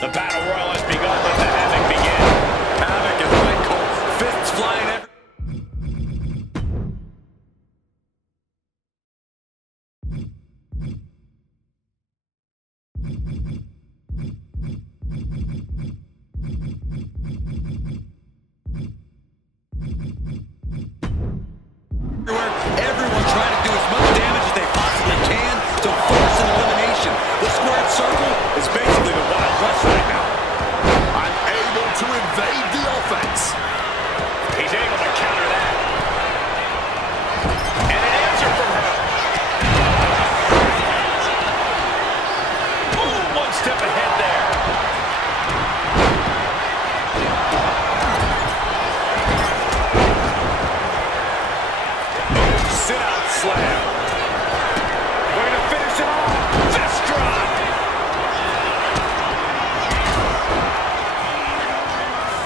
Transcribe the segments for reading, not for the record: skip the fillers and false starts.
The battle royal has begun. Let the havoc begin. Havoc is right, Cole. Fists flying everywhere. Everyone trying to do as much damage as they possibly can to force an elimination. The squared circle is basically the Wild West right now. I'm able to evade the offense. He's able to counter that. And an answer from her. Ooh, one step ahead there. Sit-out slam. We're going to finish it off. Fist drop.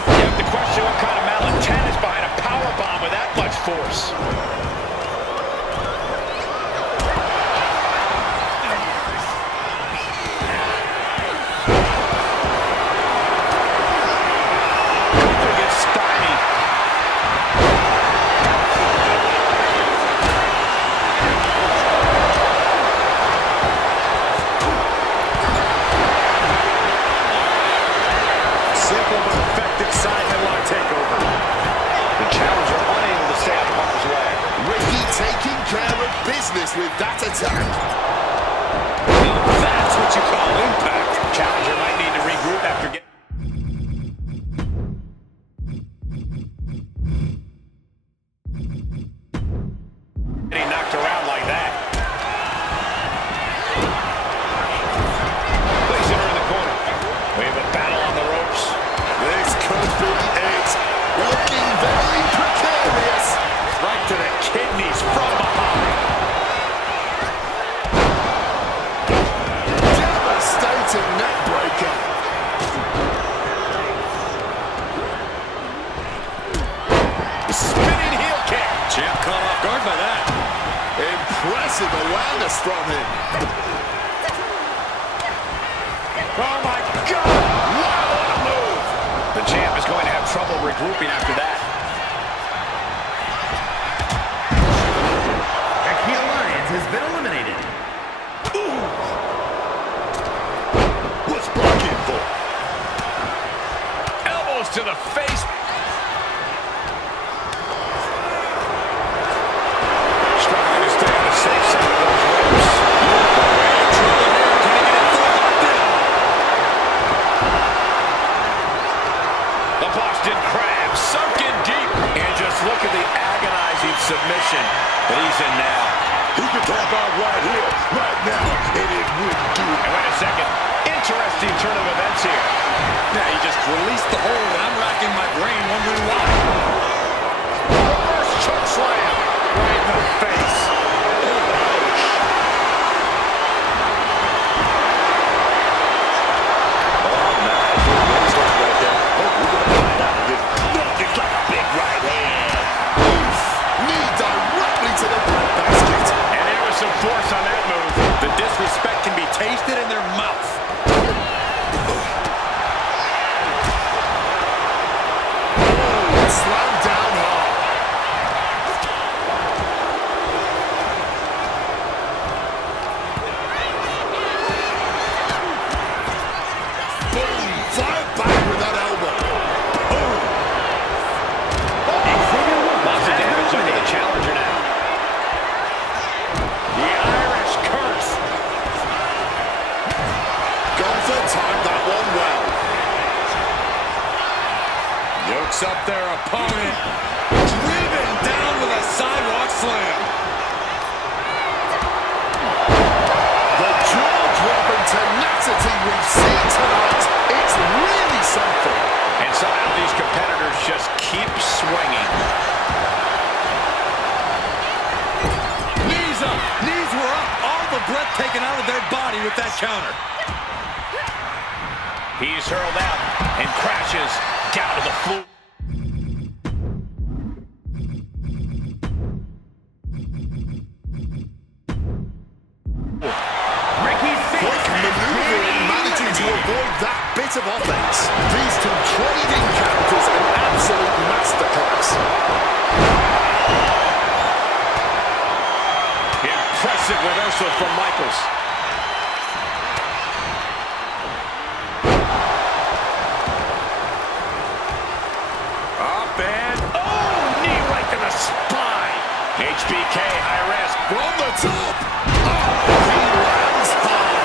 You have to question what kind of malintent is behind a powerbomb with that much force. Gunther gets stymied. Simple but effective side headlock takeover. The challenger unable to stay out of harm's way. Ricky taking care of business with that attack. Now that's what you call impact. Challenger might need to regroup after getting knocked around like that. Placing her in the corner. We have a battle on the ropes. This could be it. Looking very precarious. Right to the kidneys from behind. Devastating neck breaker. Spinning heel kick. Champ caught off guard by that. Impressive awareness from him. Oh my God! Wow, what a move! The champ is going to have trouble regrouping after that. The Key Alliance has been eliminated. What's Brock in for? Elbows to the face. Struggling to stay on the safe side of those ropes. Trouble here. Can he get it full locked in? The Boston Crab sunk in deep. And just look at the agonizing submission that he's in now. He could tap out right here, right now, and it wouldn't do it. And wait a second. Interesting turn of events here. Yeah, he just released the hold, and I'm racking my brain wondering why. Reverse choke slam. Right in the face. Nothing like a big right hand. Oof. Knee directly to the breadbasket. And there was some force on that move. The disrespect can be tasted in their mouth. Slam down hard. Boom. Fire back with that elbow. Lots of damage under the challenger now. The Irish curse. Gunther timed that one well. Yokes up their opponent. Driven down with a sidewalk slam. The jaw-dropping tenacity we've seen tonight, it's really something. And somehow these competitors just keep swinging. Knees up. Knees were up. All the breath taken out of their body with that counter. He's hurled out and crashes down to the floor. Ricky Quick maneuvering, managing to avoid that big bit of offense. These two trading characters, an absolute masterclass. Impressive reversal from Michaels. Up and, oh, knee right to the spine. HBK, high risk. From the top. Oh, he lands hard.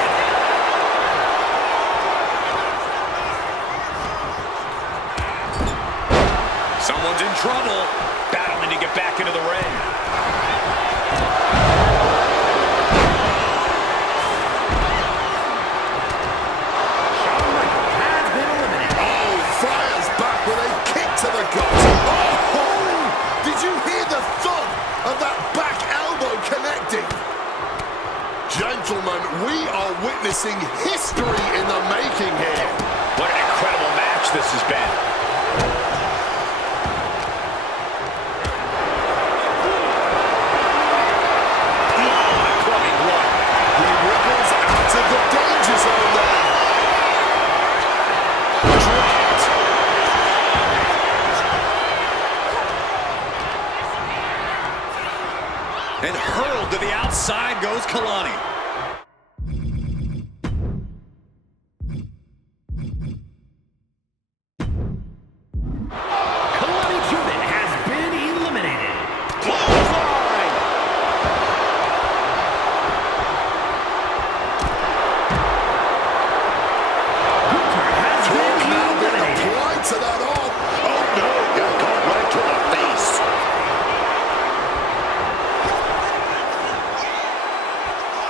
Someone's in trouble. Battling to get back into the ring. Shawn Michaels has been eliminated. Oh, fires back with a kick to the gut. Oh, did you hear the thud of that back elbow connecting? Gentlemen, we are witnessing history in the making here. What an incredible match this has been. He ripples out of the danger zone there. Dropped. And hurled to the outside goes Kalani. Kalani Jubin has been eliminated. Clothesline. Gunther has been Now been eliminated. applied to that arm. Oh no, got caught right to the face.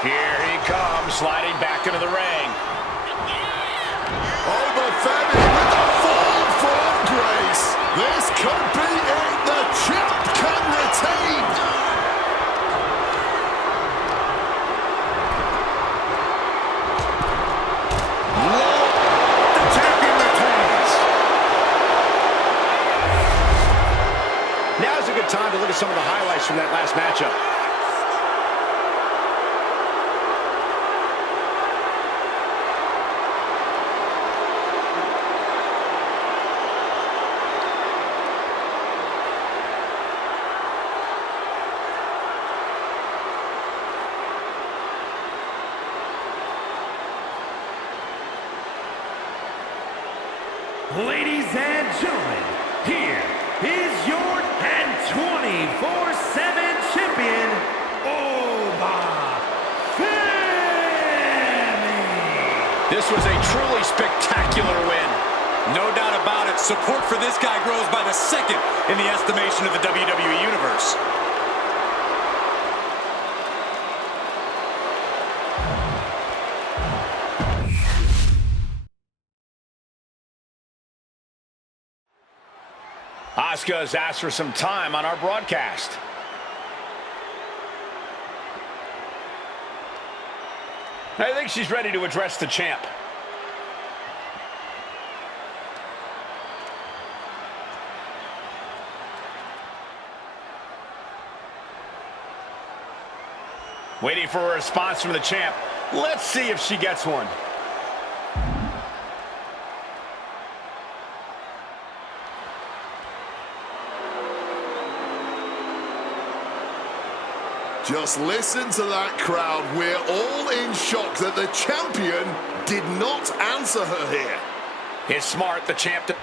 Here he comes, sliding back into the ring. Over Femi with a fall from grace. This could be it. The champ can retain. The champion retains. Now's a good time to look at some of the highlights from that last matchup. Ladies and gentlemen, here is your and 24/7 champion, Oba Femi. This was a truly spectacular win. No doubt about it, support for this guy grows by the second in the estimation of the WWE Universe. Asuka has asked for some time on our broadcast. I think she's ready to address the champ. Waiting for a response from the champ. Let's see if she gets one. Just listen to that crowd. We're all in shock that the champion did not answer her here. It's smart, the champ.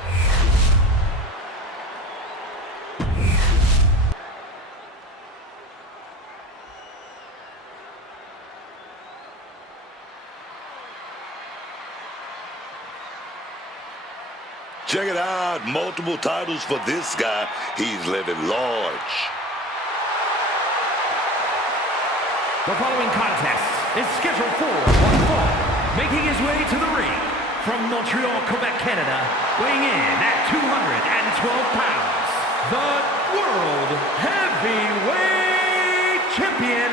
Check it out. Multiple titles for this guy. He's living large. The following contest is scheduled for one fall. Making his way to the ring from Montreal, Quebec, Canada, weighing in at 212 pounds, the World Heavyweight Champion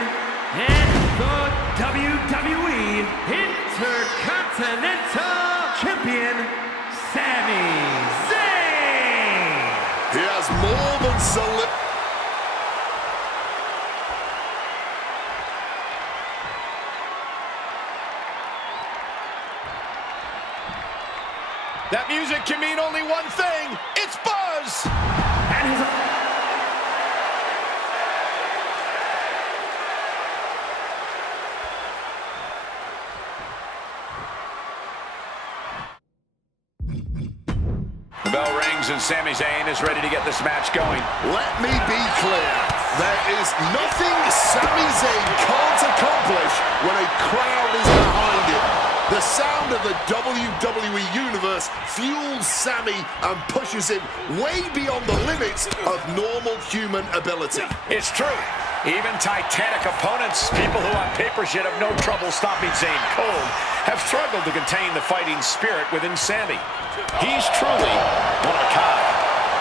and the WWE Intercontinental Champion, Sami Zayn. He has more than That music can mean only one thing. It's buzz. And his The bell rings and Sami Zayn is ready to get this match going. Let me be clear. There is nothing Sami Zayn can't accomplish when a crowd is behind him. The sound of the WWE Universe fuels Sami and pushes him way beyond the limits of normal human ability. It's true. Even titanic opponents, people who on paper should have no trouble stopping Zayn cold, have struggled to contain the fighting spirit within Sami. He's truly one of a kind.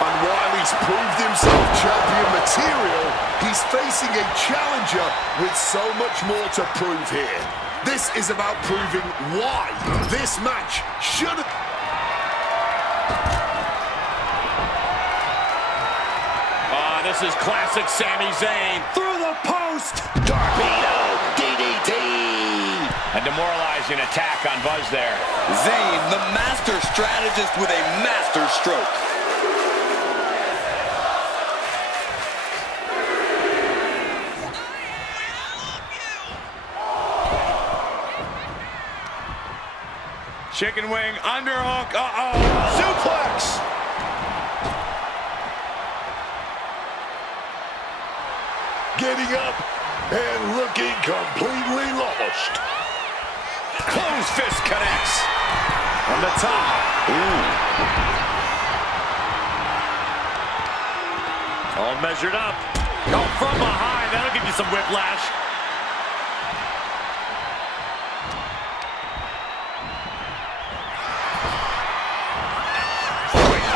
And while he's proved himself champion material, he's facing a challenger with so much more to prove here. This is about proving why this match should have... This is classic Sami Zayn. Through the post. Torpedo DDT. A demoralizing attack on Buzz there. Zayn, the master strategist with a master stroke. Chicken wing, underhook, suplex! Getting up and looking completely lost. Closed fist connects. From the top. All measured up. Go from behind, that'll give you some whiplash.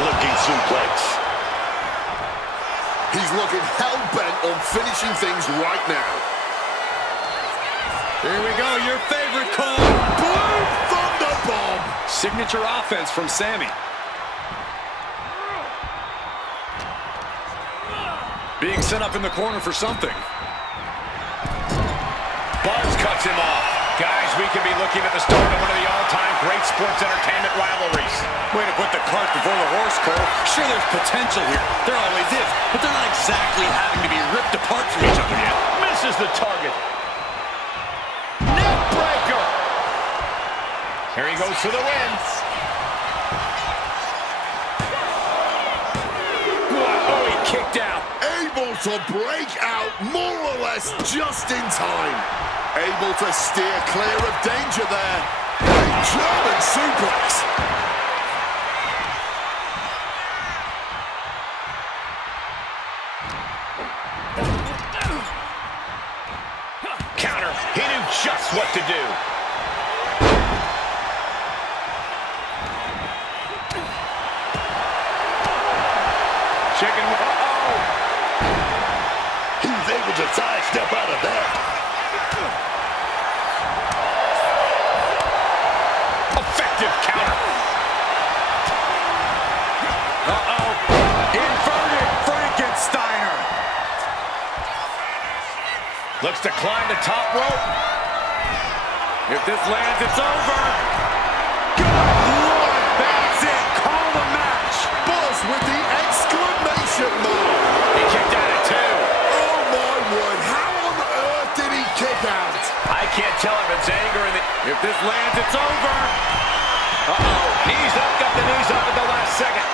Looking suplex. He's looking hell-bent on finishing things right now. Here we go, your favorite call. Boom! Thunder bomb! Signature offense from Sami. Being set up in the corner for something. Buzz cuts him off. Guys, we could be looking at the start of one of the all-time great sports entertainment rivalries. Way to put the cart before the horse, Cole. Sure, there's potential here. There always is. But they're not exactly having to be ripped apart from each other yet. Misses the target. Neck breaker. Here he goes for the win. Oh, he kicked out. Able to break out more or less just in time. Able to steer clear of danger there. A German suplex. Counter. He knew just what to do. Chicken. Uh-oh. He's able to sidestep out of that. Effective counter. Uh-oh. Inverted Frankensteiner. Looks to climb the top rope. If this lands, it's over. Good Lord, that's it. Call the match. Buzz with the exclamation mark. He kicked out at 2. Oh my word, how on earth did he kick out? I can't tell if it's anger in the... If this lands, it's over. Uh-oh. Knees up, got the knees up at the last second.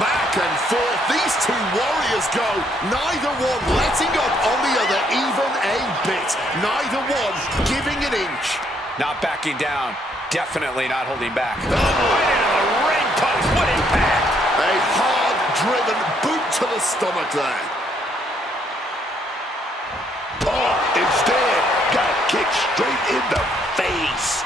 Back and forth, these two warriors go. Neither one letting up on the other even a bit. Neither one giving an inch. Not backing down. Definitely not holding back. Oh, right into the ring post. What impact. A hard-driven boot to the stomach there. Oh, instead, got kicked straight in the face.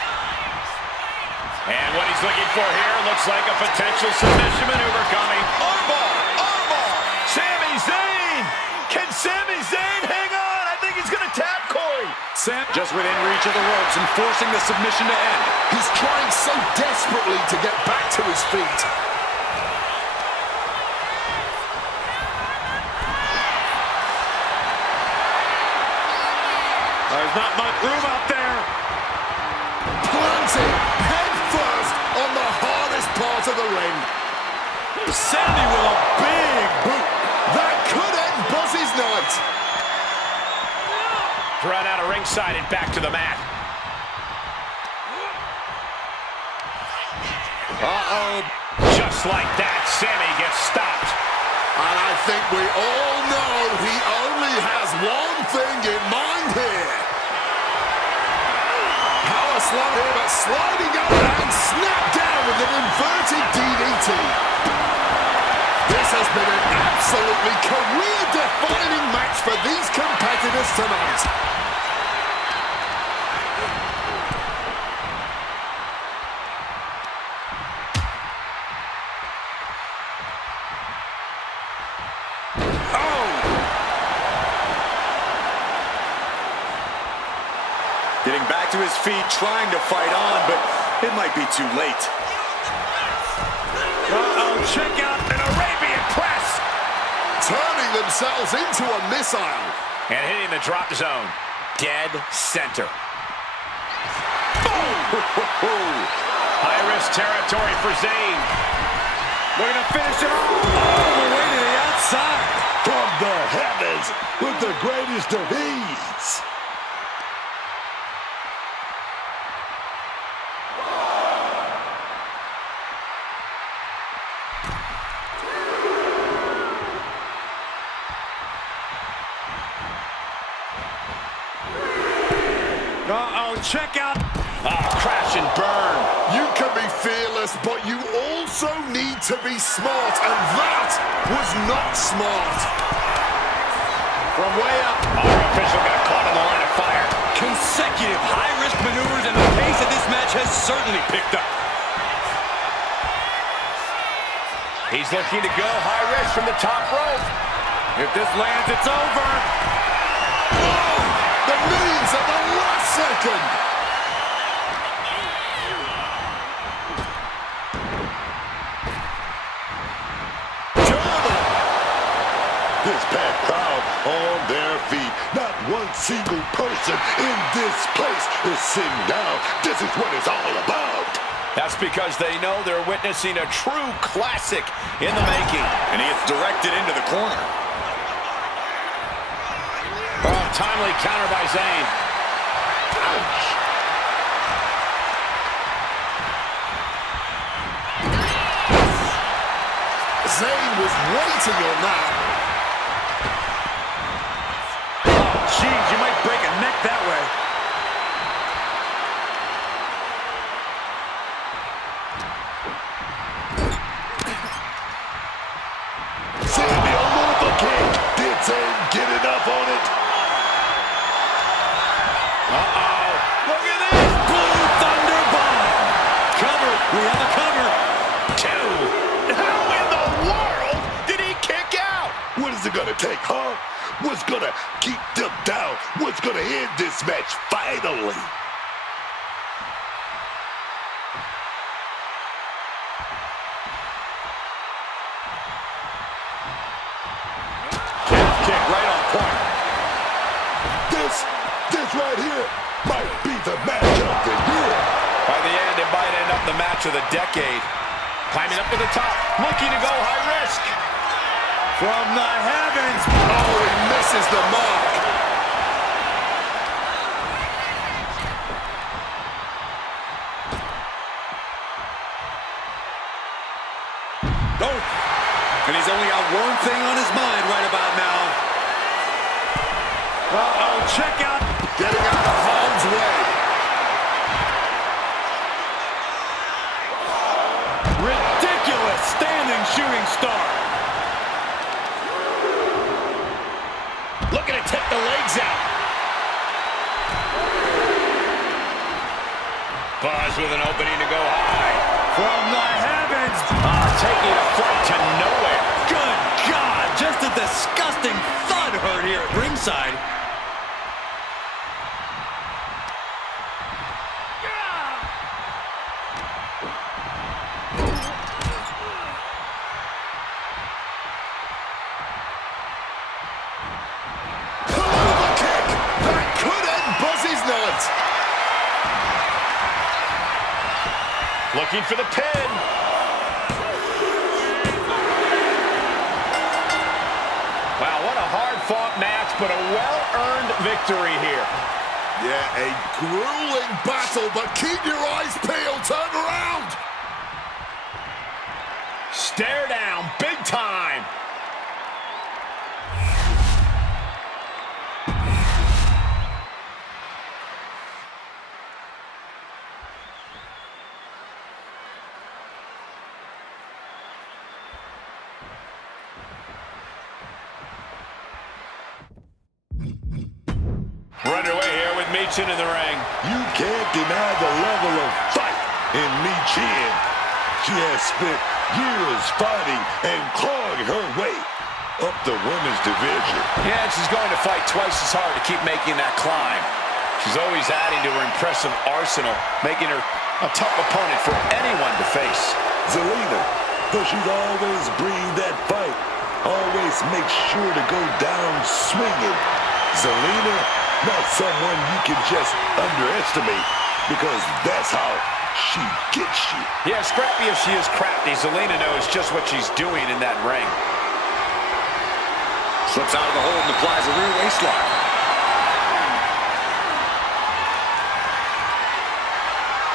And what he's looking for here looks like a potential submission maneuver coming. Armbar! Armbar! Sami Zayn! Can Sami Zayn hang on? I think he's going to tap Corey. Sam just within reach of the ropes and forcing the submission to end. He's trying so desperately to get back to his feet. There's not much room out there. Planted head first on the hardest part of the ring. Sammy with a big boot. That could end Buzzy's night. Thrown out of ringside and back to the mat. Uh-oh. Just like that, Sammy gets stopped. And I think we all know he only has one thing in mind here. Power slam here, but sliding out and snapped down with an inverted DDT. This has been an absolutely career-defining match for these competitors tonight. Getting back to his feet, trying to fight on, but it might be too late. Uh-oh, check out an Arabian press. Turning themselves into a missile. And hitting the drop zone. Dead center. High-risk territory for Zayn. Looking to finish it off. All the way to the outside. From the heavens with the greatest of ease. Uh-oh, check out. Crash and burn. You can be fearless, but you also need to be smart, and that was not smart. From way up. Our official got caught in the line of fire. Consecutive high-risk maneuvers, and the pace of this match has certainly picked up. He's looking to go high risk from the top rope. If this lands, it's over. Oh, the knees at the last second. German. This packed crowd on their feet. Not one single person in this place is sitting down. This is what it's all about. That's because they know they're witnessing a true classic in the making. And he gets directed into the corner. Oh, timely counter by Zayn. Ouch. Zayn was waiting on that. Jeez, you might break a neck that way. Sammy a Lufa kick. Did Zayn get enough on it? Uh-oh. Look at this. Blue Thunder Bomb. Cover. We have a cover. Two. How in the world did he kick out? What is it gonna take, huh? What's gonna keep them down? What's gonna end this match finally? Calf kick right on point. This right here might be the match of the year. By the end, it might end up the match of the decade. Climbing up to the top, looking to go high risk. From the heavens. Oh, he misses the mark. Oh. And he's only got one thing on his mind right about now. Uh-oh, check out. Getting out of harm's way. Ridiculous standing shooting star. Looking to tip the legs out. Buzz with an opening to go high. From the heavens. Taking a flight to nowhere. Good God. Just a disgusting thud heard here at ringside. looking for the pin. Wow, what a hard-fought match, but a well-earned victory here. Yeah, a grueling battle, but keep your eyes peeled. Turn around. Stare down, big time. We're underway here with Michin in the ring. You can't deny the level of fight in Michin. She has spent years fighting and clawing her way up the women's division. Yeah, and she's going to fight twice as hard to keep making that climb. She's always adding to her impressive arsenal, making her a tough opponent for anyone to face. Zelina, though she's always breathed that fight, always makes sure to go down swinging. Zelina, not someone you can just underestimate, because that's how she gets you. Yeah, scrappy as she is crafty, Zelina knows just what she's doing in that ring. Slips out of the hold and applies a rear waistlock.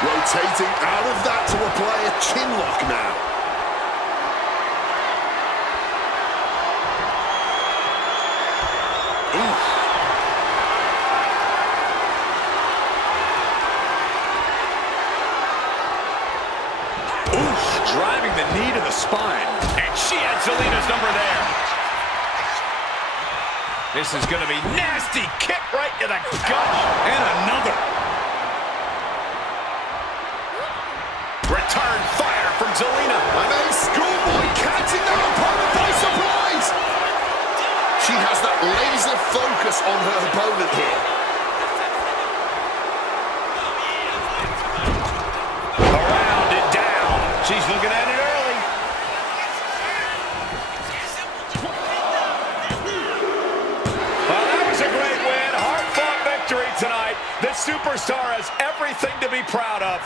Rotating out of that to apply a chin lock now. Oof. Driving the knee to the spine. And she had Zelina's number there. This is going to be nasty. Kick right to the gut. And another. Return fire from Zelina. And a schoolboy catching their opponent by surprise. She has that laser focus on her opponent here. Around and down. She's looking at it early. Well, that was a great win. Hard-fought victory tonight. This superstar has everything to be proud of.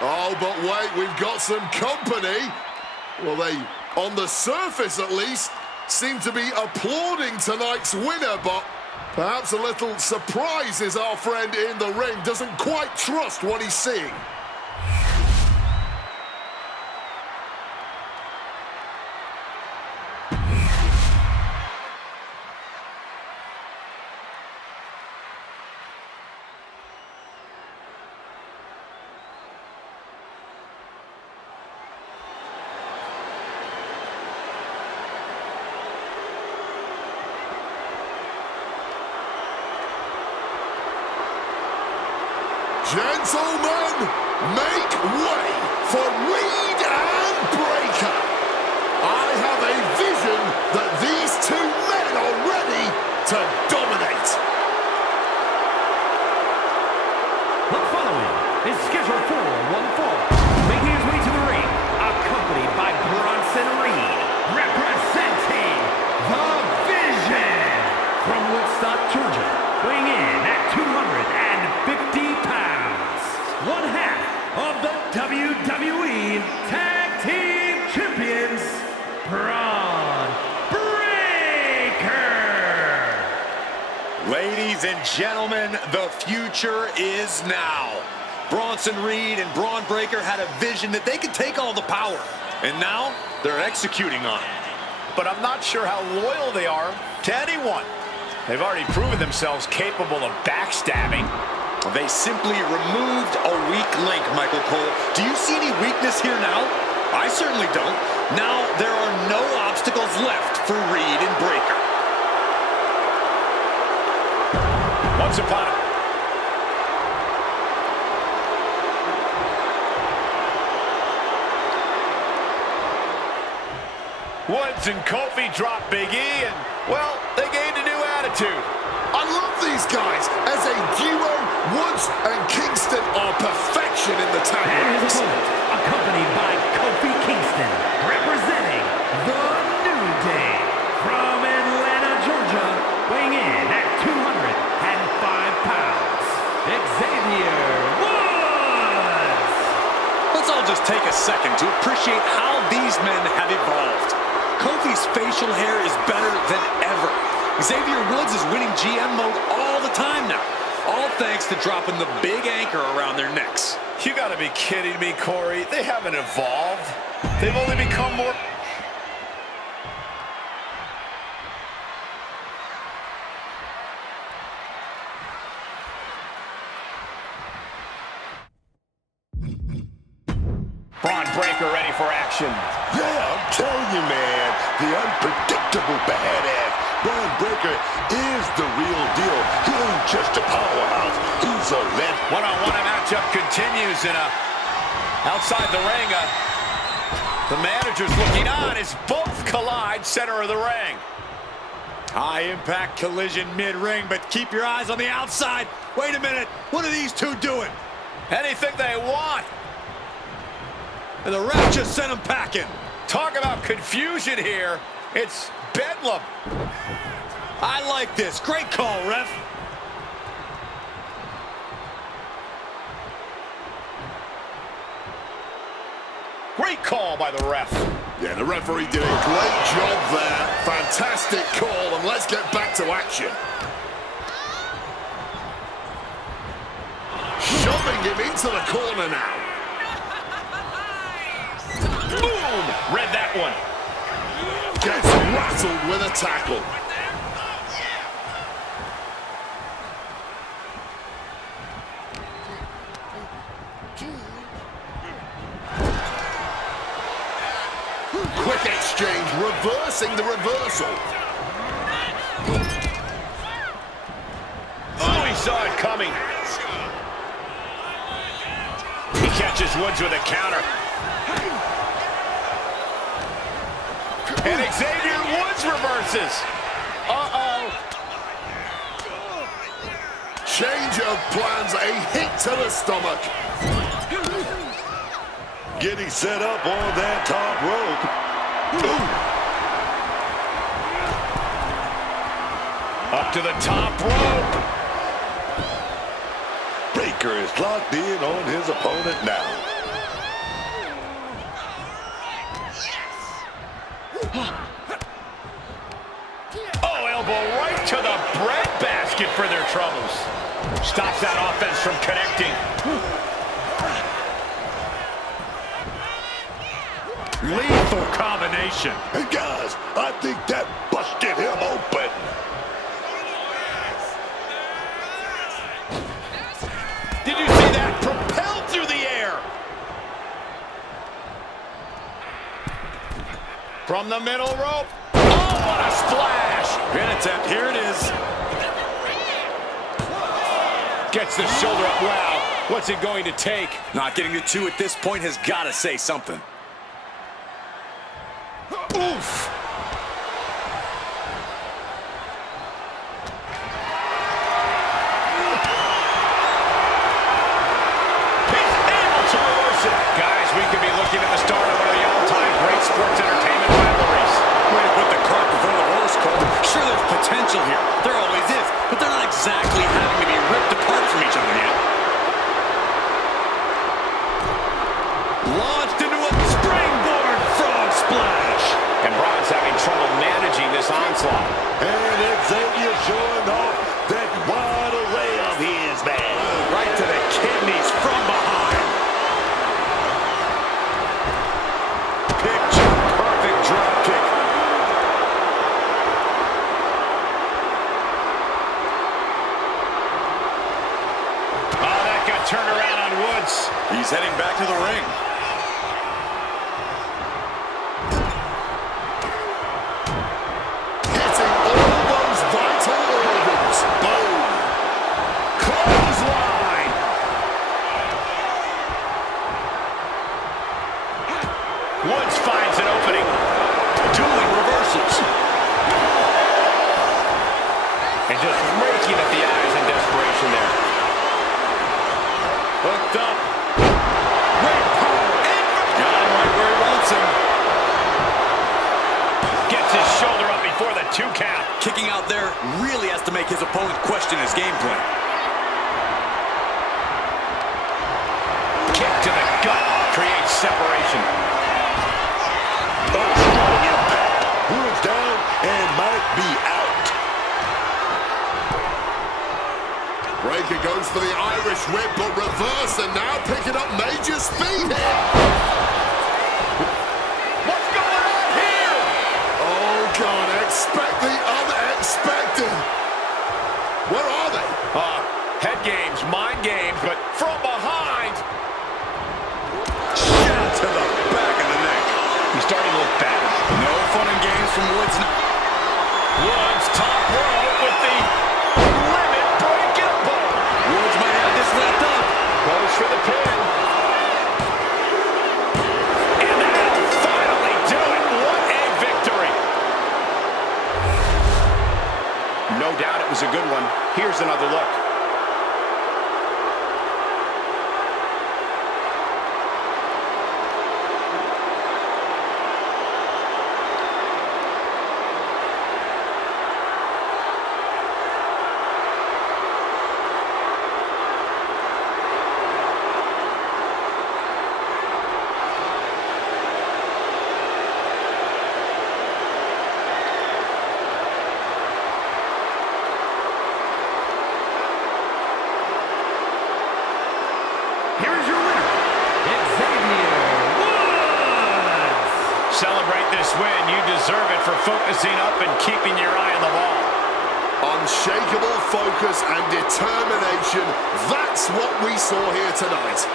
Oh, but wait, we've got some company. Well, they, on the surface at least, seem to be applauding tonight's winner, but perhaps a little surprise is our friend in the ring. Doesn't quite trust what he's seeing. Gentlemen, make way for Reed and Breaker. I have a vision that these two men are ready to dominate. The following is scheduled for one fall, making his way to the ring, accompanied by Bronson Reed, representing the Vision from Woodstock, Georgia, weighing in at 250 pounds. One half of the WWE Tag Team Champions, Braun Breaker. Ladies and gentlemen, the future is now. Bronson Reed and Braun Breaker had a vision that they could take all the power, and now they're executing on it. But I'm not sure how loyal they are to anyone. They've already proven themselves capable of backstabbing. They simply removed a weak link, Michael Cole. Do you see any weakness here now? I certainly don't. Now there are no obstacles left for Reed and Breaker. Once upon a... Woods and Kofi dropped Big E, and, well, they gained a new attitude. I love these guys. As a duo, Woods and Kingston are perfection in the tag And his ranks. opponent, accompanied by Kofi Kingston, representing the New Day from Atlanta, Georgia, weighing in at 205 pounds, Xavier Woods. Let's all just take a second to appreciate how these men have evolved. Kofi's facial hair is better than ever. Xavier Woods is winning GM mode all the time now. All thanks to dropping the big anchor around their necks. You gotta be kidding me, Corey. They haven't evolved. They've only become more... Braun Breaker ready for action. Yeah, I'm telling you, man, the unpredictable badass Braun Breaker is the real deal. He ain't just a powerhouse. He's a legend. One-on-one matchup continues in a... outside the ring. The manager's looking on as both collide center of the ring. High impact collision mid-ring, but keep your eyes on the outside. Wait a minute, what are these two doing? Anything they want. And the ref just sent him packing. Talk about confusion here. It's bedlam. I like this. Great call, ref. Great call by the ref. Yeah, the referee did a great job there. Fantastic call, and let's get back to action. Shoving him into the corner now. Boom! Read that one. Gets rattled with a tackle. Quick exchange, reversing the reversal. Oh, he saw it coming. He catches Woods with a counter. And Xavier Woods reverses. Uh-oh. Change of plans, a hit to the stomach. Getting set up on that top rope. Ooh. Up to the top rope. Breaker is locked in on his opponent now. Oh, elbow right to the breadbasket for their troubles. Stops that offense from connecting. Lethal combination. Hey, guys, I think that busted him open. Did you see that? Propelled through the air. From the middle rope. Oh, what a splash. Pin attempt, here it is. Gets the shoulder up. Wow, what's it going to take? Not getting the two at this point has got to say something. Oof. Guys, we could be looking at the start of one of the all-time great sports entertainment rivalries. Way to put the cart before the horse, Cole. Sure, there's potential here. There always is. But they're not exactly having to be ripped apart from each other yet. Launched into a springboard frog splash. And Braun's having trouble managing this onslaught. And Xavier showing off that wide array of his, man. Right to the kidneys from behind. Picture perfect drop kick. Oh, that got turned around on Woods. He's heading back to the ring. Hitting all those vital organs. Boom. Clothesline. Woods finds an opening. Dueling reversals. And just raking at the eyes in desperation there. Hooked up. Great power. Got him right where he wants him. Gets his shoulder up before the 2 count. Kicking out there really has to make his opponent question his game plan. Kick to the gut. creates separation. Oh, strong impact. Wood's down and might be out. Breaker goes for the Irish whip, but reverse, and now picking up major speed here. What's going on here? Oh, God, expect the unexpected. Where are they? Head games, mind games, but from behind. Shot to the back of the neck. He's starting to look bad. No fun and games from Woods now. Woods, top rope with the limit breakable. Woods might have this wrapped up. Goes for the pin. And that'll finally do it. What a victory. No doubt it was a good one. Here's another look. Here's your winner, Xavier Woods. Celebrate this win. You deserve it for focusing up and keeping your eye on the ball. Unshakable focus and determination. That's what we saw here tonight.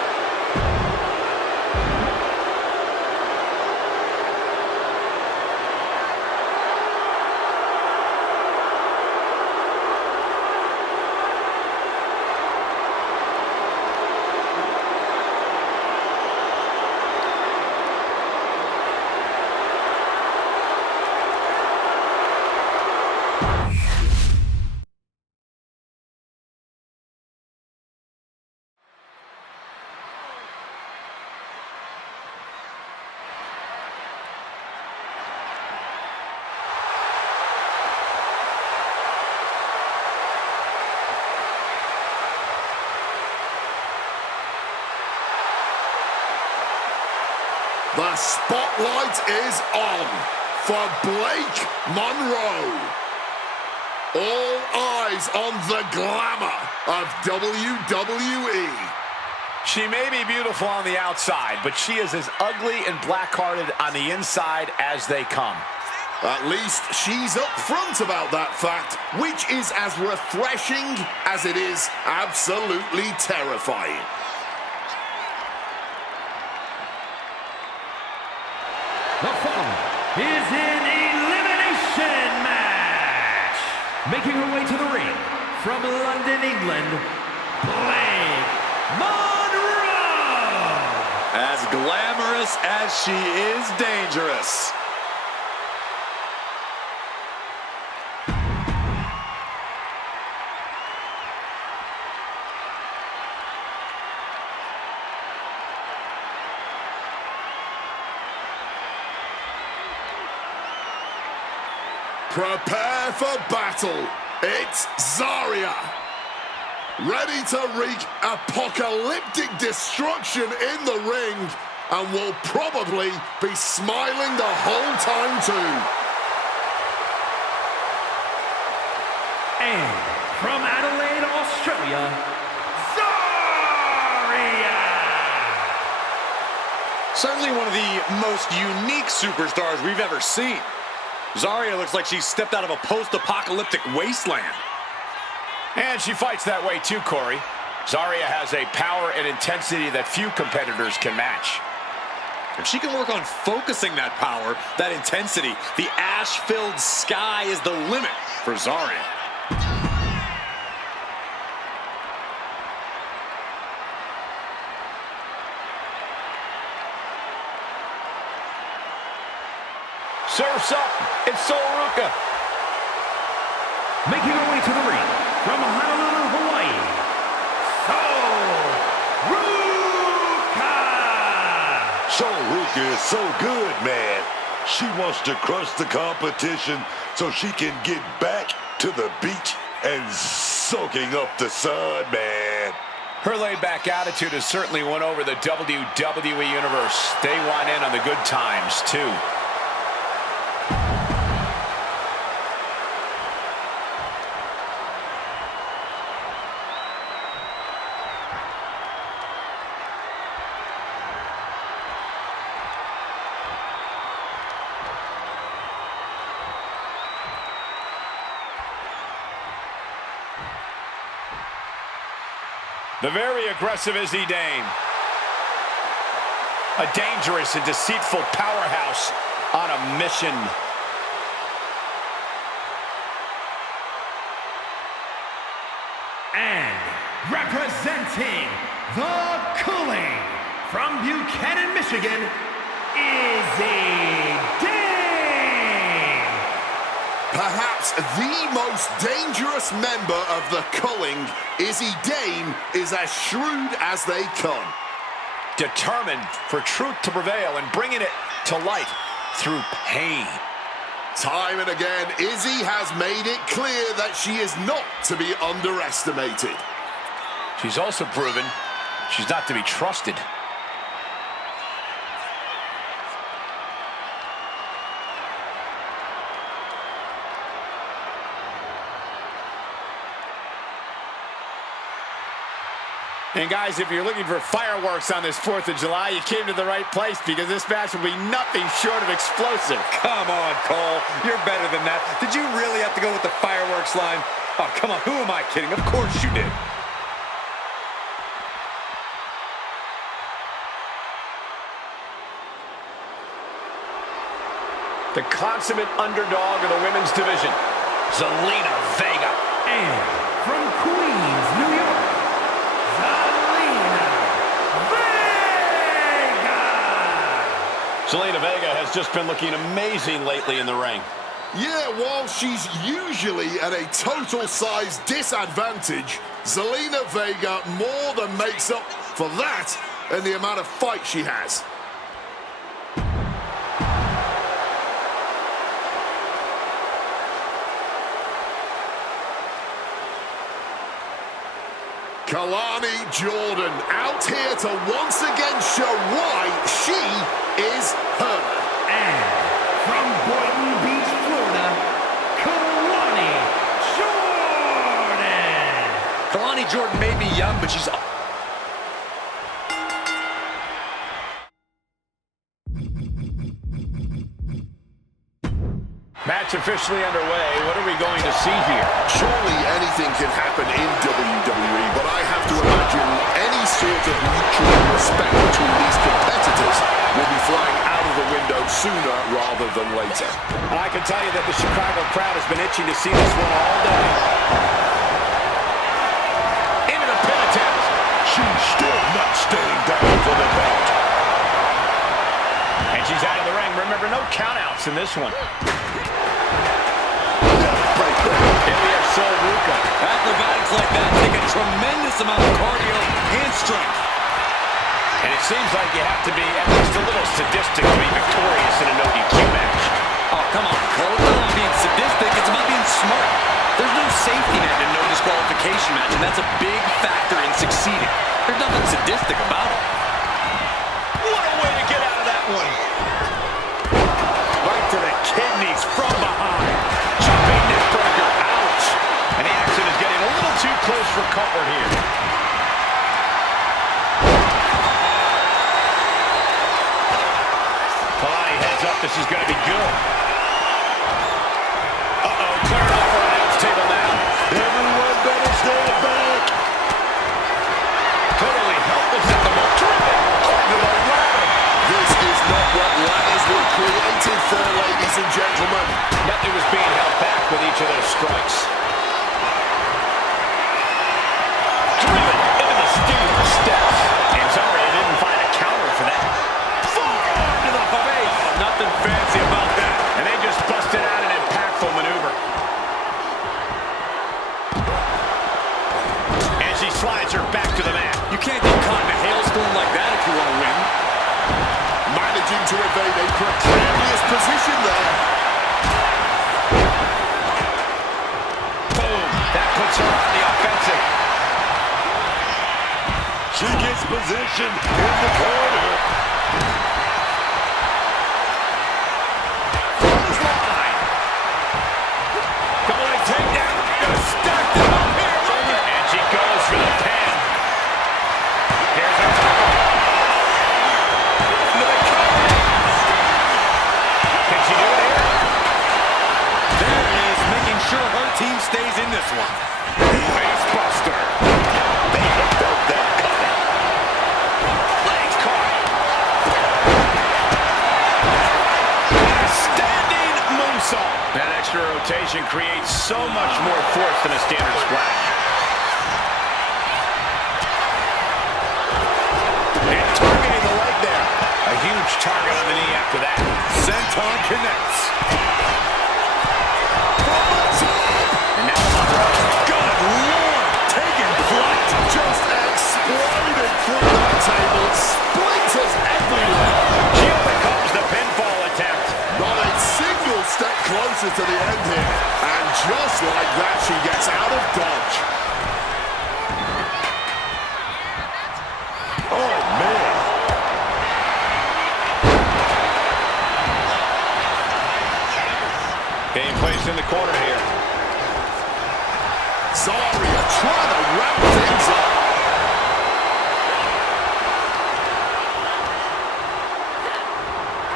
The spotlight is on for Blake Monroe. All eyes on the glamour of WWE. She may be beautiful on the outside, but she is as ugly and black-hearted on the inside as they come. At least she's upfront about that fact, which is as refreshing as it is absolutely terrifying. The following is an elimination match. Making her way to the ring from London, England, Blake Monroe. As glamorous as she is dangerous. Prepare for battle. It's Zarya. Ready to wreak apocalyptic destruction in the ring, and will probably be smiling the whole time too. And from Adelaide, Australia, Zarya. Certainly one of the most unique superstars we've ever seen. Zarya looks like she stepped out of a post-apocalyptic wasteland. And she fights that way too, Corey. Zarya has a power and intensity that few competitors can match. If she can work on focusing that power, that intensity, the ash-filled sky is the limit for Zarya. Surf's up. It's Soruka. Making her way to the ring from Honolulu, Hawaii, Soruka is so good, man. She wants to crush the competition so she can get back to the beach and soaking up the sun, man. Her laid-back attitude has certainly won over the WWE Universe. They want in on the good times, too. The very aggressive Izzy Dame. A dangerous and deceitful powerhouse on a mission. And representing the Cooling from Buchanan, Michigan, Izzy Dame. Perhaps the most dangerous member of the Culling, Izzy Dame, is as shrewd as they come. Determined for truth to prevail and bringing it to light through pain. Time and again, Izzy has made it clear that she is not to be underestimated. She's also proven she's not to be trusted. And guys, if you're looking for fireworks on this 4th of July, you came to the right place, because this match will be nothing short of explosive. Come on, Cole. You're better than that. Did you really have to go with the fireworks line? Oh, come on. Who am I kidding? Of course you did. The consummate underdog of the women's division, Zelina Vega. And from Queens, New York, Zelina Vega has just been looking amazing lately in the ring. Yeah, while she's usually at a total size disadvantage, Zelina Vega more than makes up for that and the amount of fight she has. Kalani Jordan out here to once again show why she is her. And from Boynton Beach, Florida, Kalani Jordan. Kalani Jordan may be young, but she's... Match officially underway. What are we going to see here? Surely anything can happen in WWE, but I have to imagine any sort of mutual respect between these competitors will be flying out of the window sooner rather than later. And I can tell you that the Chicago crowd has been itching to see this one all day. Into the pin attempt. She's still not staying down for the belt. And she's out of the ring. Remember, no countouts in this one. Sol Ruka. Acrobatics like that take a tremendous amount of cardio and strength. And it seems like you have to be at least a little sadistic to be victorious in a no-DQ match. Oh, come on, Cole. It's not about being sadistic. It's about being smart. There's no safety net in a no disqualification match, and that's a big factor in succeeding. There's nothing sadistic about it. What a way to get out of that one. Right to the kidneys from behind. Jumping neck breaker. Ouch. And the action is getting a little too close for comfort here. Kalani heads up. This is going to be good. Uh-oh. Clearing off her announce table now. Everyone better stand back. Totally helpless at the moment. Driven onto the ladder. This is not what ladders were created for, ladies and gentlemen. Nothing was being held back with each of those strikes. Driven into the steel steps. And sorry, I didn't find a counter for that. Forearm to the face. Nothing fancy about that. And they just busted out an impactful maneuver. And she slides her back to the mat. You can't get caught in a hailstorm like that if you want to win. Managing to evade a precarious position there. She gets positioned in the corner. Clothesline. Double leg takedown. Gonna stack them up here. And she goes for the pin. Here's her. Into the cover. Can she do it here? There it is, making sure her team stays in this one. Face buster. They felt that coming. Legs caught. And a standing moonsault. That extra rotation creates so much more force than a standard splash. And targeting the leg there. A huge target on the knee after that. Senton connects. And now Monroe. Good Lord, taking flight. Just exploded through that table. Splinters everywhere. She overcomes the pinfall attempt. Not a single step closer to the end here. And just like that, she gets out of dodge. Oh, man. Being placed in the corner here. Zarya trying to wrap things up.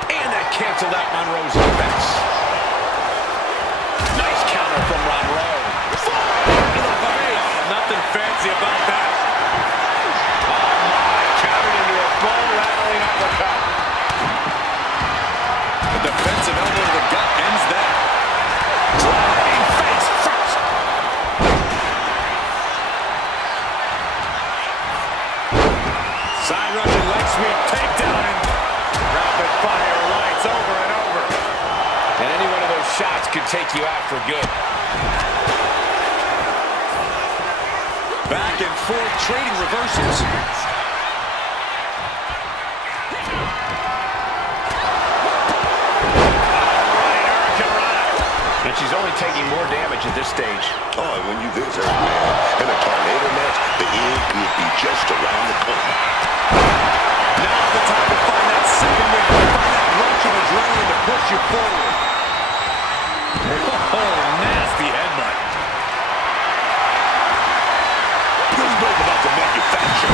And that canceled out Monroe's defense. Nice counter from Monroe. To the face. Nothing fancy about that. Oh my, countered into a bone-rattling uppercut. The defensive elbow to the gut ends that. Driving face first. Side Russian leg sweep takedown and rapid fire lights over and over. And any one of those shots could take you out for good. Back and forth trading reversals. And she's only taking more damage at this stage. Oh, and when you this hurt, man, in a tornado match, the end could be just around the corner. Now's the time to find that second win. Find that rush of adrenaline to push you forward. Oh, nasty headbutt. This break about to manufacture.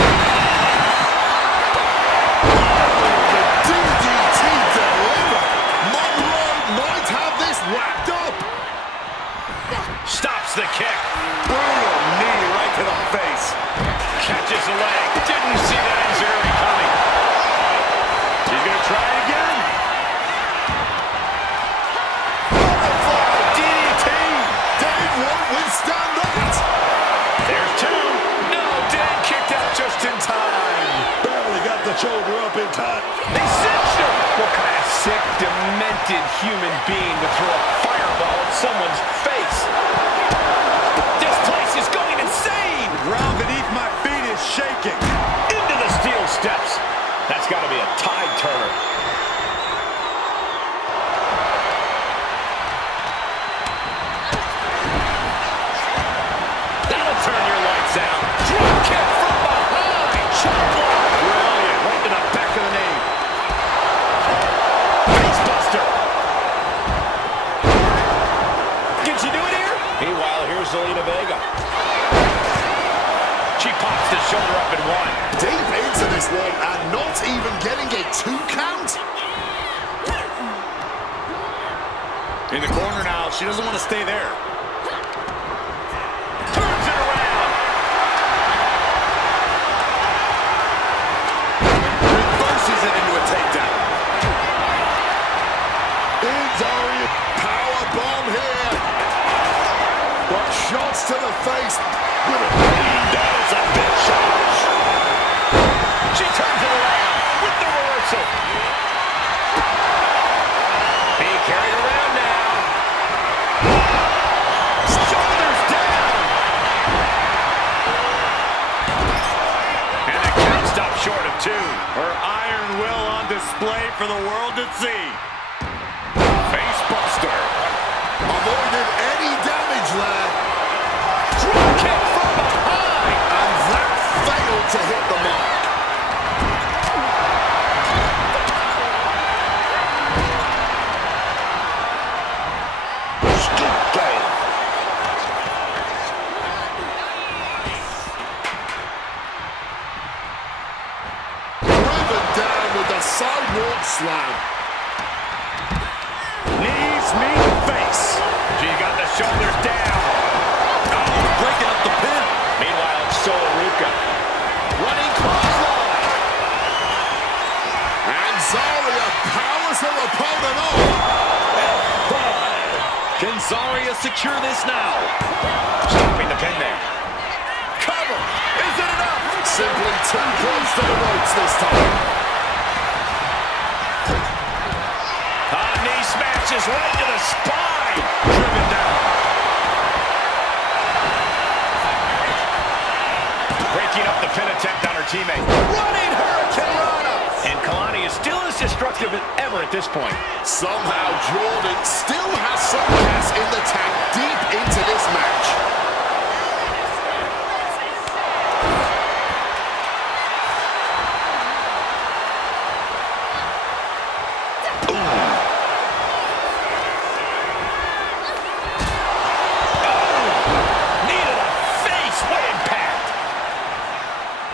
The DDT delivered. Monroe might have this wrapped up. Stops the kick. Brutal knee right to the face. Catches the leg. Didn't see that injury coming. She's going to try it again. Butterfly DDT. Dave won't withstand that. There's two. No, Dan kicked out just in time. Barely got the shoulder up in time. They cinched him. What kind of sick, demented human being would throw a fireball at someone's face? This place is going insane. Ground beneath my feet is shaking. Into the steel steps. That's got to be a tide turner. That'll turn your lights out. Drop kick from behind. Chop block. Brilliant. Right to the back of the knee. Face buster. Can she do it here? Meanwhile, here's Zelina Vega. She pops the shoulder up in one. Deep into this one and not even getting a 2 count. In the corner now. She doesn't want to stay there. Turns it around. Reverses it into a takedown. Zarya, power bomb here. But shots to the face. With a Does a bit charge. She turns it around with the reversal. Being carried around now. Shoulders down. And the count stopped short of 2. Her iron will on display for the world to see. Face buster. avoided any damage there. Drop kick from behind. And that failed to hit the mark. springboard slam. Knees meet face. She's got the shoulders down. Oh, breaking up the pin. Meanwhile, it's Solaruca. Running clothesline. And Zarya powers her opponent off. Can Zarya secure this now? Stopping the pin there. Cover. Is it enough? Simply too close to the ropes this time. Knee smashes right to the spine. Driven down. Breaking up the pin attempt on her teammate. Running Hurricane Rana. And Kalani is still as destructive as ever at this point. Somehow Jordan still has some gas in the tank deep into this match.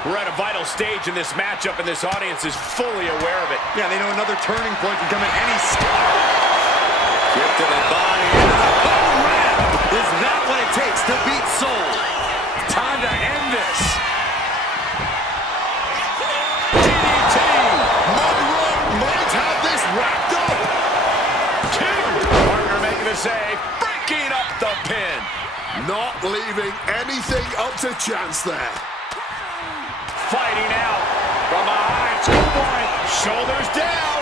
We're at a vital stage in this matchup, and this audience is fully aware of it. Yeah, they know another turning point can come at any second. Kick to the body into the bone ram. Is that what it takes to beat Soul? Time to end this. DDT! Monroe might have this wrapped up. Two. Partner making the save, breaking up the pin. Not leaving anything up to chance there. Fighting out from behind. Schoolboy, shoulders down.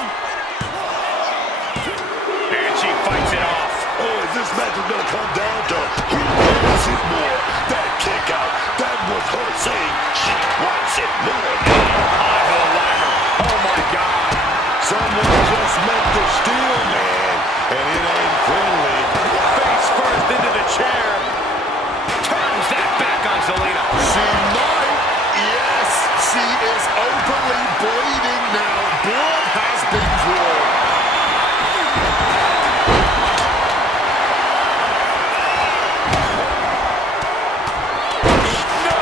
And she fights it off. Oh, is this match is gonna come down to who wants it more? That kick out, that was her saying she wants it more. Onto the ladder. Oh my God. Someone just met the steel, man, and it ain't friendly. Face first into the chair. Turns that back on Zelina. She might. Yes, she is openly bleeding now. Blood has been drawn. No!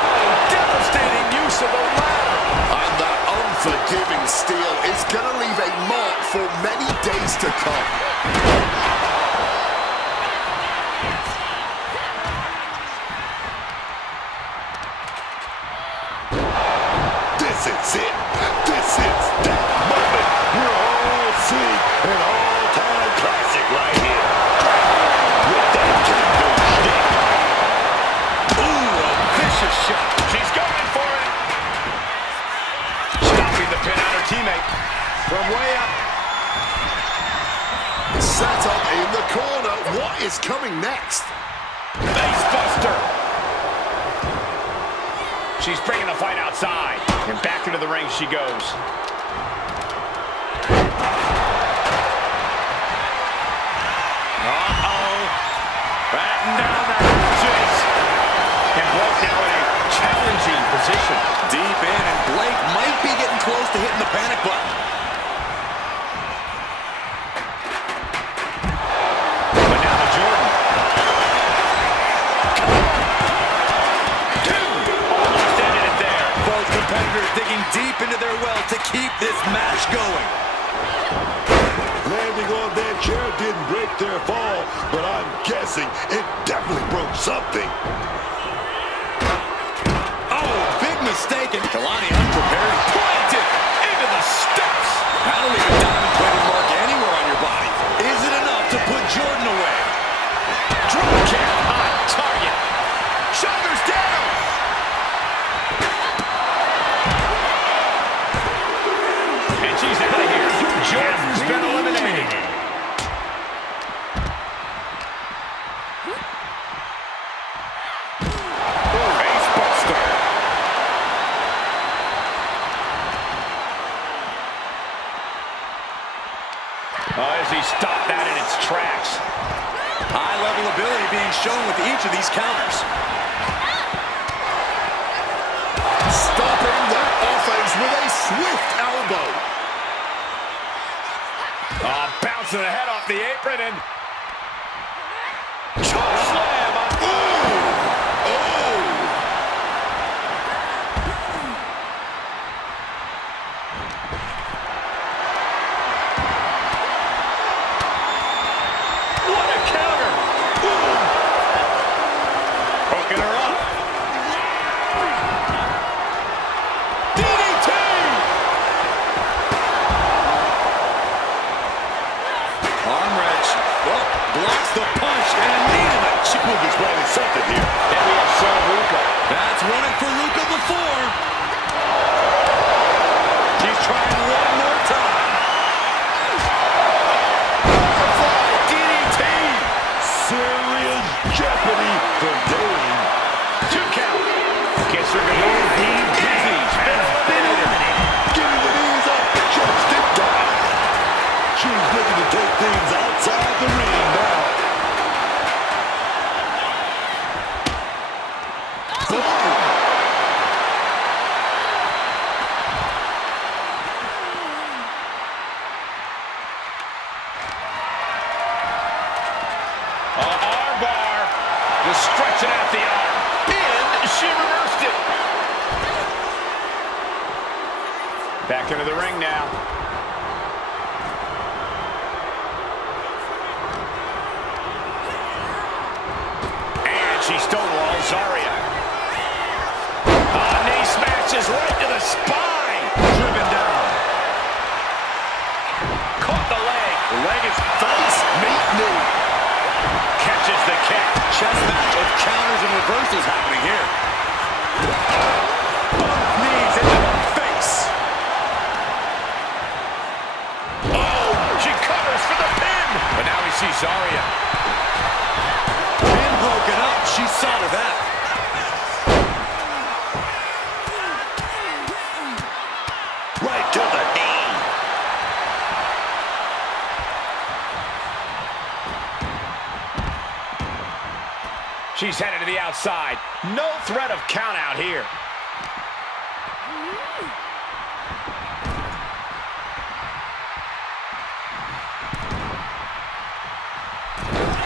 Devastating use of the ladder. And that unforgiving steel is going to leave a mark for many days to come. This is it. This is that moment. We're all seeing an all-time classic right here. With that kendo stick. Ooh, a vicious shot. She's going for it. Stopping the pin on her teammate. From way up. Set up in the corner. What is coming next? Face buster. She's bringing the fight outside. And back into the ring she goes. Uh-oh. Batten down the hatches. And Blake now in a challenging position. Deep in, and Blake might be getting close to hitting the panic button. But now to Jordan. Almost ended it there. Both competitors digging deep into their well to keep this match going. Landing on that chair didn't break their fall, but I'm guessing it definitely broke something. Oh, big mistake, and Kalani unprepared. Planted into the steps. That'll leave a diamond-plated mark anywhere on your body. Is it enough to put Jordan away? Drop kick on target. Shoulders down. And she's out of here. Jordan's been eliminated. Face buster. Oh, as he stopped that in its tracks. High-level ability being shown with each of these counters. Stopping that offense with a swift elbow. Bouncing the head off the apron and choke slam. trying one more time. Butterfly DDT. Serious jeopardy for Dane. 2 count. Gets her to move. Dizzy. Eliminated. Getting the knees up, just in time. She's looking to take things outside the ring now. Armbar. Just stretching out the arm. And she reversed it. Back into the ring now. And she stonewalls Zarya. Knee smashes right to the spine. Driven down. Caught the leg. The leg is face, meet knee. Catches the kick. Chess match of counters and reversals happening here. Both knees into the face. Oh, she covers for the pin. But now we see Zarya. Pin broken up. She saw to that. Right to the knee. She's headed to the outside. No threat of count out here.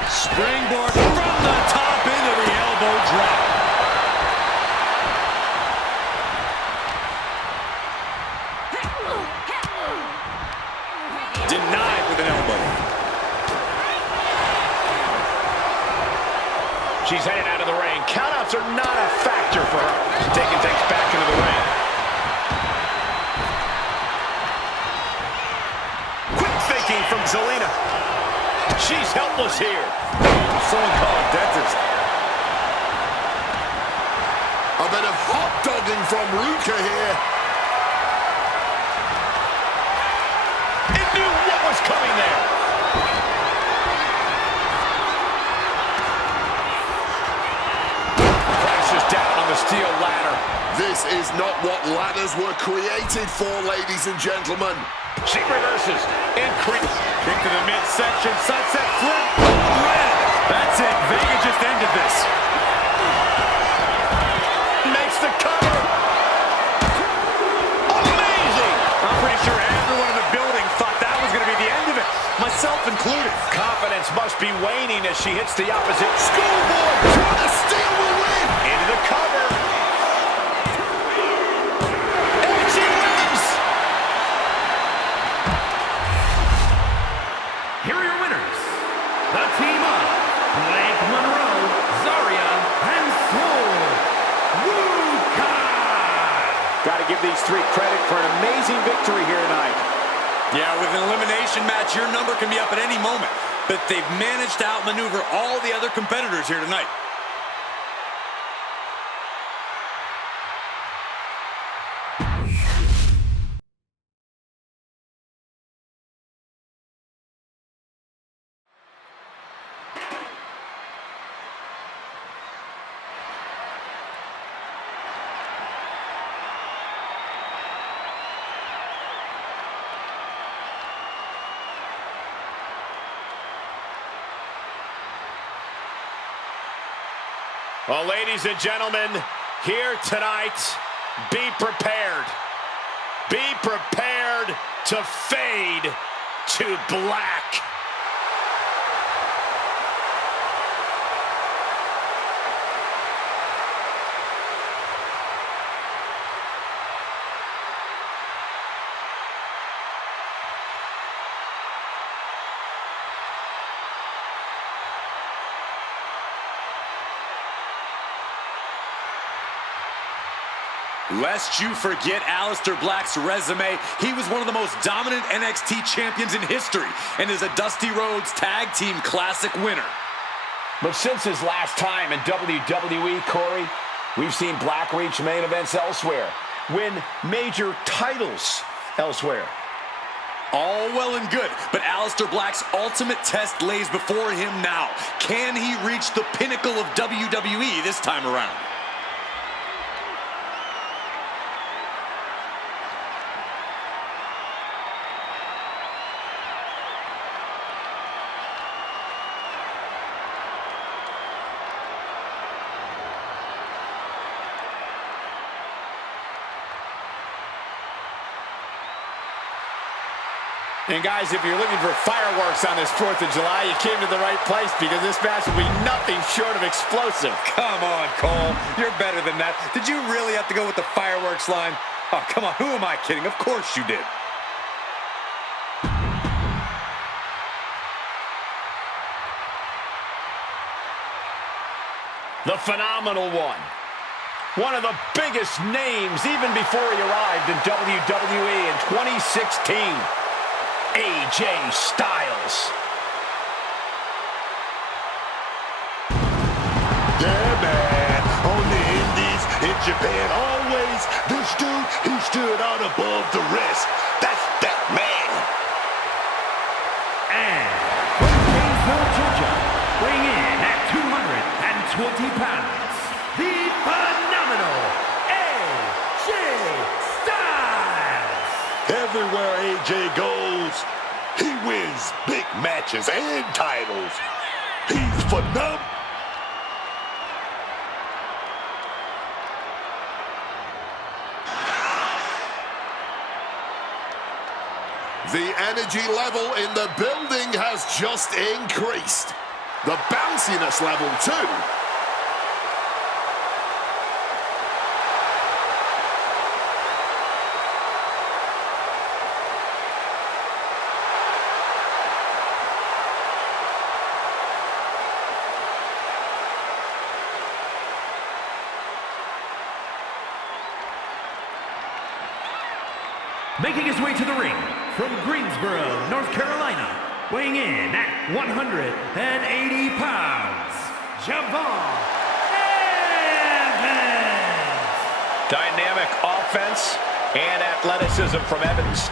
Springboard from the top into the elbow drop. Denied with an elbow. She's headed out of the ring. Countouts are not a factor for her. Taking things back into the ring. Quick thinking from Zelina. She's helpless here. Someone call a dentist. A bit of hot dogging from Ruka here. It knew what was coming there. Crashes down on the steel ladder. This is not what ladders were created for, ladies and gentlemen. She reverses. Increase. Kick to the midsection. Sunset flip. Red. That's it. Vega just ended this. Makes the cover. Amazing. I'm pretty sure everyone in the building thought that was going to be the end of it. Myself included. Confidence must be waning as she hits the opposite. Schoolboy trying to steal the win. Into the cover. And she wins. Here are your winners. The team of Blake Monroe, Zarya, and Swole. Got to give these three credit for an amazing victory here tonight. Yeah, with an elimination match, your number can be up at any moment. But they've managed to outmaneuver all the other competitors here tonight. Well, ladies and gentlemen, here tonight, be prepared. Be prepared to fade to black. Lest you forget Aleister Black's resume, he was one of the most dominant NXT champions in history and is a Dusty Rhodes Tag Team Classic winner. But since his last time in WWE, Corey, we've seen Black reach main events elsewhere, win major titles, elsewhere. All well and good, but Aleister Black's ultimate test lays before him now. Can he reach the pinnacle of WWE this time around? And guys, if you're looking for fireworks on this 4th of July, you came to the right place, because this match will be nothing short of explosive. Come on, Cole. You're better than that. Did you really have to go with the fireworks line? Oh, come on. Who am I kidding? Of course you did. The Phenomenal One. One of the biggest names even before he arrived in WWE in 2016. AJ Styles. Yeah, man. On the indies, in Japan, always, this dude, he stood out above the rest. That's that man. And from Gainesville, Georgia, weighing in at 220 pounds, the phenomenal AJ Styles. Everywhere AJ goes, he wins big matches and titles. He's phenomenal. The energy level in the building has just increased. The bounciness level too. Making his way to the ring from Greensboro, North Carolina, weighing in at 180 pounds, Javon Evans. Dynamic offense and athleticism from Evans.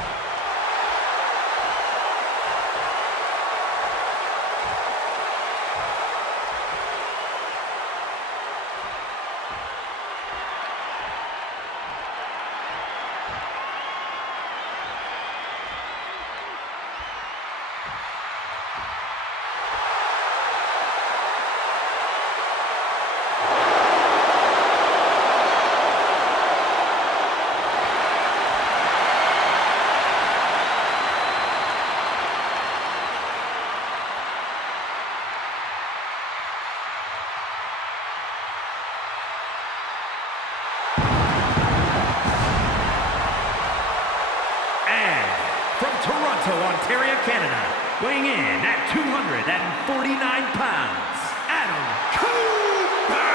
Ontario, Canada, weighing in at 249 pounds, Adam Cooper!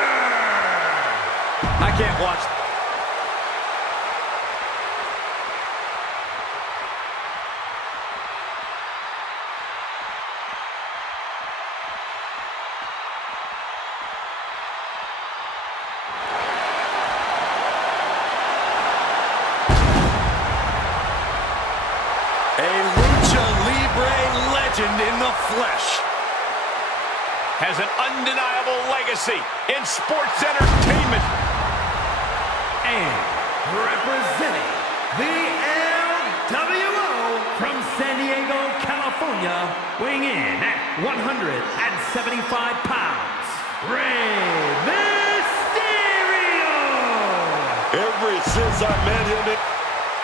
I can't watch. In the flesh. Has an undeniable legacy in sports entertainment. And representing the LWO from San Diego, California, weighing in at 175 pounds, Rey Mysterio! Ever since I met him